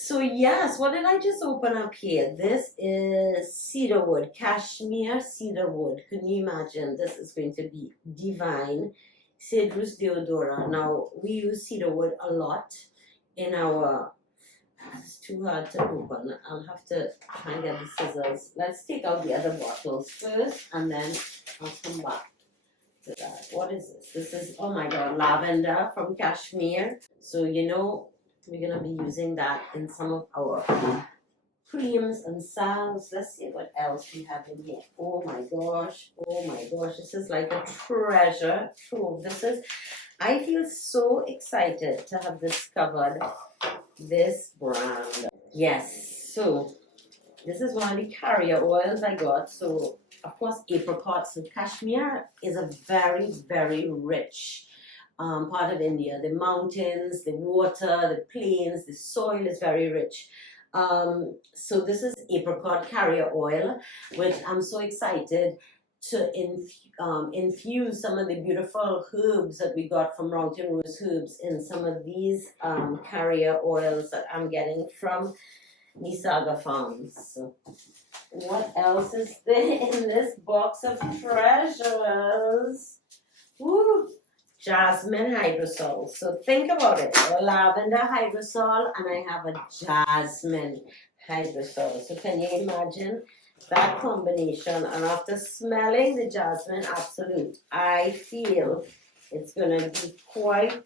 So yes, what did I just open up here? This is cedarwood, cashmere cedarwood. Can you imagine? This is going to be divine. Cedrus deodora. Now we use cedarwood a lot in our. It's too hard to open. I'll have to try and get the scissors. Let's take out the other bottles first, and then I'll come back to that. What is this? This is, oh my god, lavender from Kashmir. So we're gonna be using that in some of our creams and salves. Let's see what else we have in here. Oh my gosh, this is like a treasure trove. I feel so excited to have discovered this brand. Yes, so this is one of the carrier oils I got. So of course apricots and Kashmir is a very, very rich part of India. The mountains, the water, the plains, the soil is very rich. So this is apricot carrier oil, which I'm so excited to infuse some of the beautiful herbs that we got from Mountain Rose Herbs in some of these carrier oils that I'm getting from Nisarga Farms. So what else is there in this box of treasures? Woo! Jasmine hydrosols. So think about it. A lavender hydrosol and I have a jasmine hydrosol. So can you imagine that combination? And after smelling the jasmine absolute, I feel it's going to be quite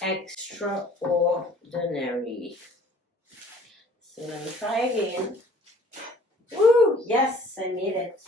extraordinary. So let me try again. Woo! Yes, I made it.